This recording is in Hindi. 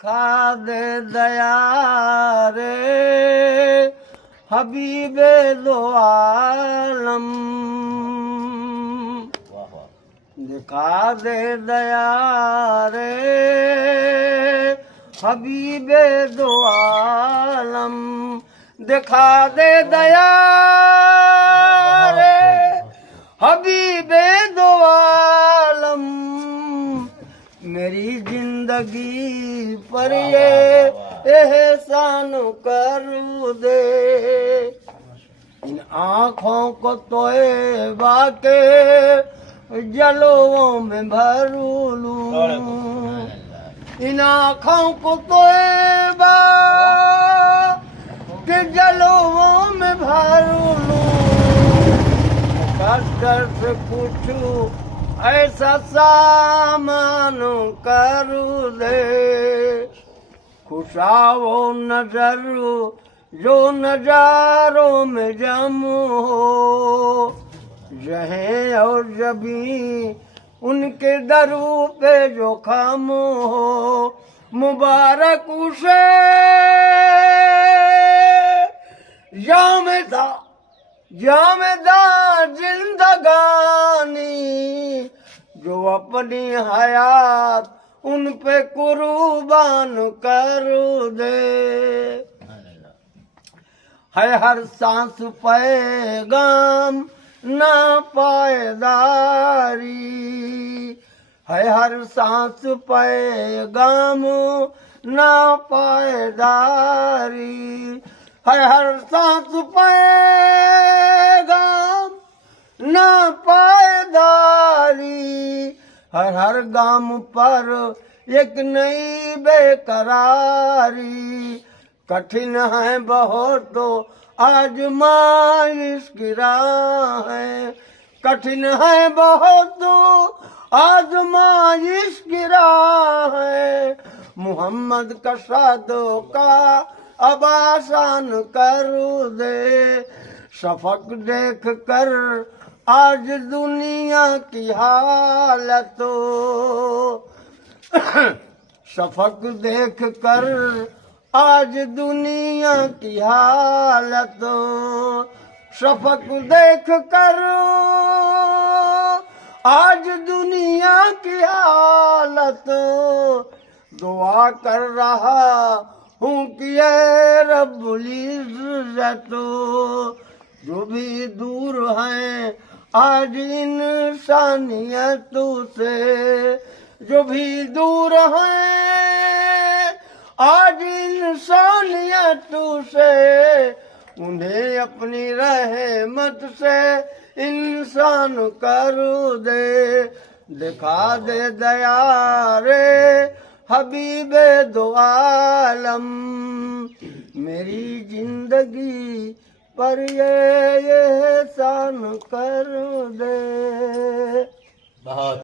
दिखा दे दया रे हबीबे दो आलम, दिखा दे दया रे हबीबे दो आलम, दिखा दे दया रे हबीबे दो आलम, मेरी जिंदगी पर ये एहसान कर दे, इन आँखों को तौबा के जलों में भर लूं, इन आँखों को तौबा के जलों में भर लूं, डर से पूछूं ऐसा सामान कर दे, खुशाओ नजर जो नजारों में जम हो, जहें और जबी उनके दरू पे जो खम हो, मुबारक उसे जामेदा जिंदगानी जो अपनी हयात उन पे कुर्बान कर दे, है हर सांस पैगाम ना पायदारी, है हर सांस पैगाम ना पायदारी, है हर सांस पैगाम ना पायदारी, हर गाम पर एक नई बेकरारी, कठिन है बहुत तो आजमाइश की राहें, कठिन है बहुत तो आजमाइश की राहें, मोहम्मद का शादों का अब आसान कर दे, शफक देख कर आज दुनिया की हालत, शफक देख कर आज दुनिया की हालत, शफक देख कर आज दुनिया की हालत, दुआ कर रहा हूँ कि ये रब्बुल इज़्ज़त जो भी दूर हैं आज इंसानियत से, जो भी दूर हैं आज इंसानियत से, उन्हें अपनी रहमत से इंसान कर दे, दिखा दे दया रे हबीबे दो आलम, मेरी जिंदगी पर ये एहसान कर दे। बहुत